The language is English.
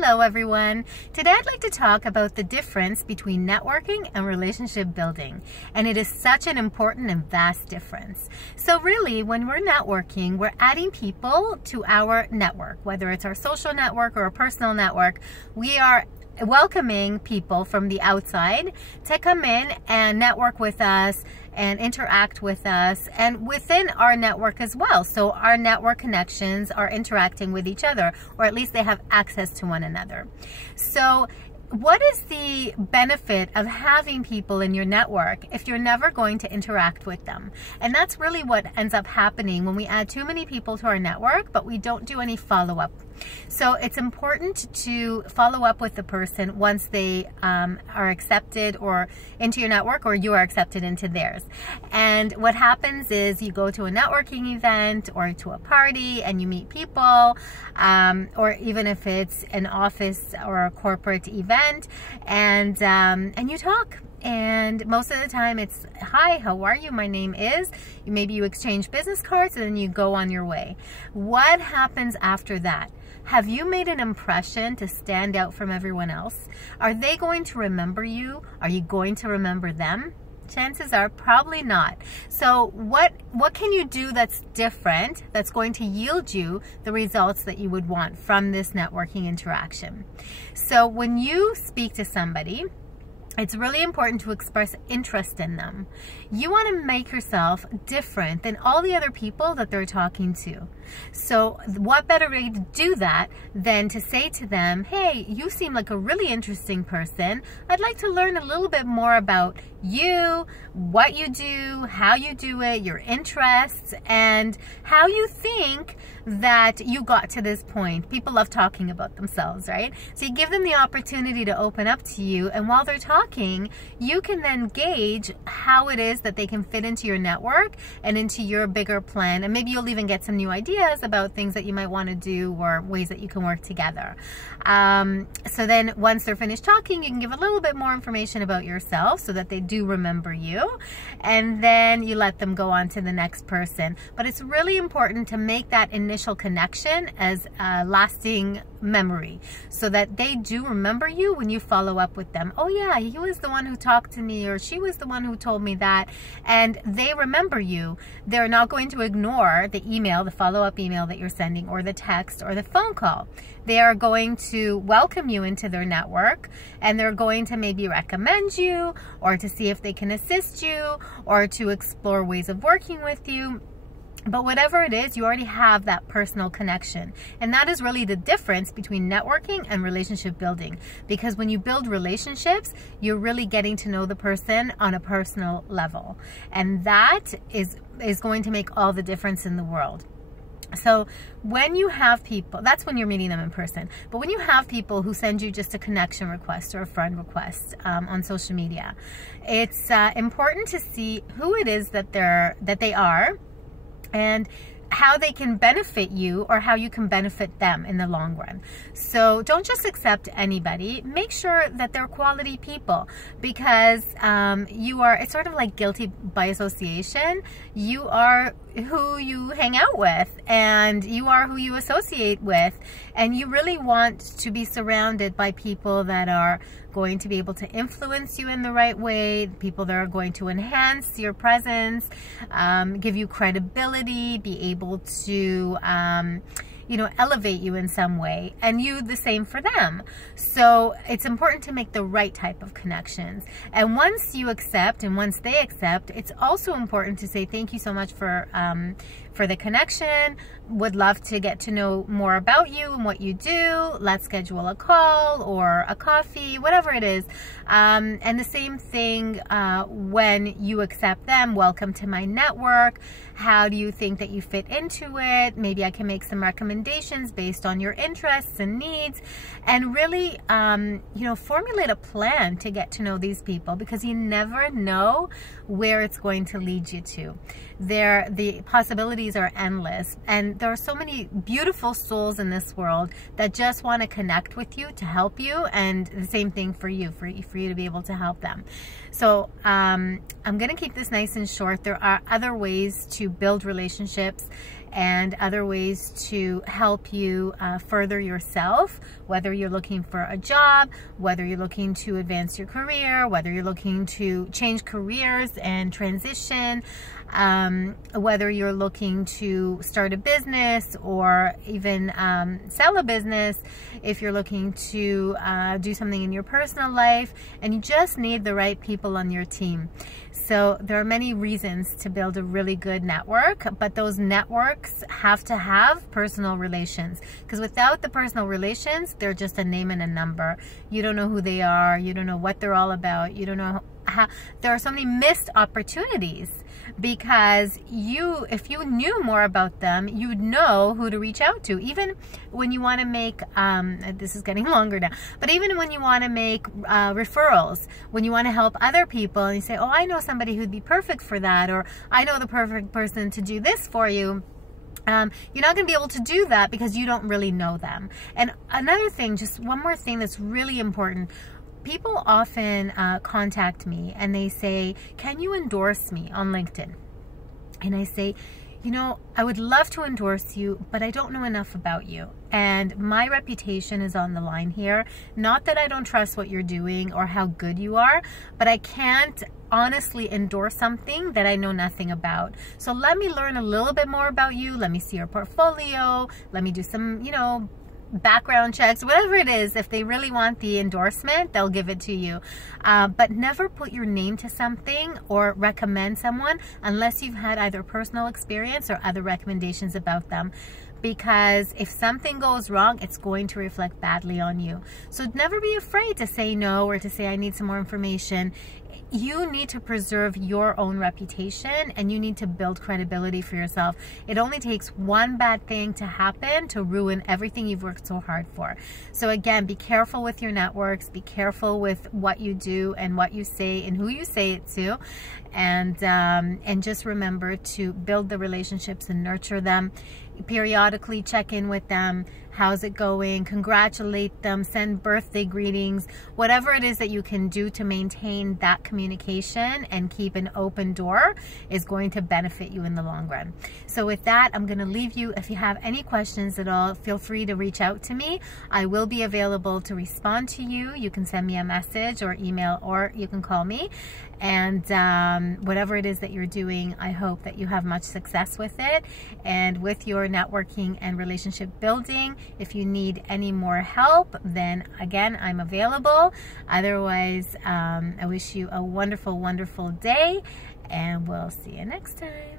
Hello everyone. Today I'd like to talk about the difference between networking and relationship building. And it is such an important and vast difference. So really, when we're networking, we're adding people to our network, whether it's our social network or a personal network. We are welcoming people from the outside to come in and network with us and interact with us and within our network as well. So our network connections are interacting with each other, or at least they have access to one another. So what is the benefit of having people in your network if you're never going to interact with them? And that's really what ends up happening when we add too many people to our network, but we don't do any follow-up. So it's important to follow up with the person once they are accepted or into your network, or you are accepted into theirs. And what happens is you go to a networking event or to a party and you meet people, or even if it's an office or a corporate event, and you talk. And most of the time it's, hi, how are you? My name is, maybe you exchange business cards and then you go on your way. What happens after that? Have you made an impression to stand out from everyone else? Are they going to remember you? Are you going to remember them? Chances are probably not. So what can you do that's different, that's going to yield you the results that you would want from this networking interaction? So when you speak to somebody, it's really important to express interest in them. You want to make yourself different than all the other people that they're talking to. So what better way to do that than to say to them, hey, you seem like a really interesting person. I'd like to learn a little bit more about you, what you do, how you do it, your interests, and how you think that you got to this point. People love talking about themselves, right? So you give them the opportunity to open up to you, and while they're talking, you can then gauge how it is that they can fit into your network and into your bigger plan, and maybe you'll even get some new ideas about things that you might want to do or ways that you can work together. So then once they're finished talking, you can give a little bit more information about yourself so that they do remember you, and then you let them go on to the next person. But it's really important to make that initial connection as a lasting memory so that they do remember you when you follow up with them. Oh yeah, he was the one who talked to me, or she was the one who told me that, and they remember you. They're not going to ignore the email, the follow-up email that you're sending, or the text, or the phone call. They are going to welcome you into their network, and they're going to maybe recommend you, or to see if they can assist you, or to explore ways of working with you. But whatever it is, you already have that personal connection. And that is really the difference between networking and relationship building. Because when you build relationships, you're really getting to know the person on a personal level. And that is going to make all the difference in the world. So when you have people, that's when you're meeting them in person. But when you have people who send you just a connection request or a friend request on social media, it's important to see who it is that they are, and how they can benefit you or how you can benefit them in the long run. So don't just accept anybody. Make sure that they're quality people, because it's sort of like guilty by association. You are who you hang out with, and you are who you associate with, and you really want to be surrounded by people that are going to be able to influence you in the right way, people that are going to enhance your presence, give you credibility, be able to elevate you in some way, and you the same for them. So it's important to make the right type of connections. And once you accept, and once they accept, it's also important to say thank you so much for the connection. Would love to get to know more about you and what you do. Let's schedule a call or a coffee, whatever it is. And the same thing when you accept them. Welcome to my network. How do you think that you fit into it? Maybe I can make some recommendations based on your interests and needs, and really, formulate a plan to get to know these people, because you never know where it's going to lead you to. The possibilities are endless, and there are so many beautiful souls in this world that just want to connect with you to help you, and the same thing for you to be able to help them. So I'm going to keep this nice and short. There are other ways to build relationships. and other ways to help you further yourself, whether you're looking for a job, whether you're looking to advance your career, whether you're looking to change careers and transition, whether you're looking to start a business or even sell a business, if you're looking to do something in your personal life, and you just need the right people on your team. So there are many reasons to build a really good network, but those networks have to have personal relations, because without the personal relations, they're just a name and a number. You don't know who they are. You don't know what they're all about. You don't know how. There are so many missed opportunities, because if you knew more about them, you'd know who to reach out to. Even when you want to make, this is getting longer now, but even when you want to make referrals, when you want to help other people and you say, oh, I know somebody who'd be perfect for that, or I know the perfect person to do this for you, you're not going to be able to do that because you don't really know them. And another thing, just one more thing that's really important. People often contact me and they say, can you endorse me on LinkedIn? And I say, you know, I would love to endorse you, but I don't know enough about you. And my reputation is on the line here. Not that I don't trust what you're doing or how good you are, but I can't honestly endorse something that I know nothing about. So let me learn a little bit more about you. Let me see your portfolio. Let me do some, you know, background checks, whatever it is. If they really want the endorsement, they'll give it to you. But never put your name to something or recommend someone unless you've had either personal experience or other recommendations about them. Because if something goes wrong, it's going to reflect badly on you. So never be afraid to say no or to say, I need some more information. You need to preserve your own reputation, and you need to build credibility for yourself. It only takes one bad thing to happen to ruin everything you've worked so hard for. So again, be careful with your networks, be careful with what you do and what you say and who you say it to, and just remember to build the relationships and nurture them. Periodically check in with them. How's it going? Congratulate them, send birthday greetings, whatever it is that you can do to maintain that communication and keep an open door is going to benefit you in the long run. So with that, I'm going to leave you. If you have any questions at all, feel free to reach out to me. I will be available to respond to you. You can send me a message or email, or you can call me. And whatever it is that you're doing, I hope that you have much success with it and with your networking and relationship building. If you need any more help, then again, I'm available. Otherwise, I wish you a wonderful, wonderful day, and we'll see you next time.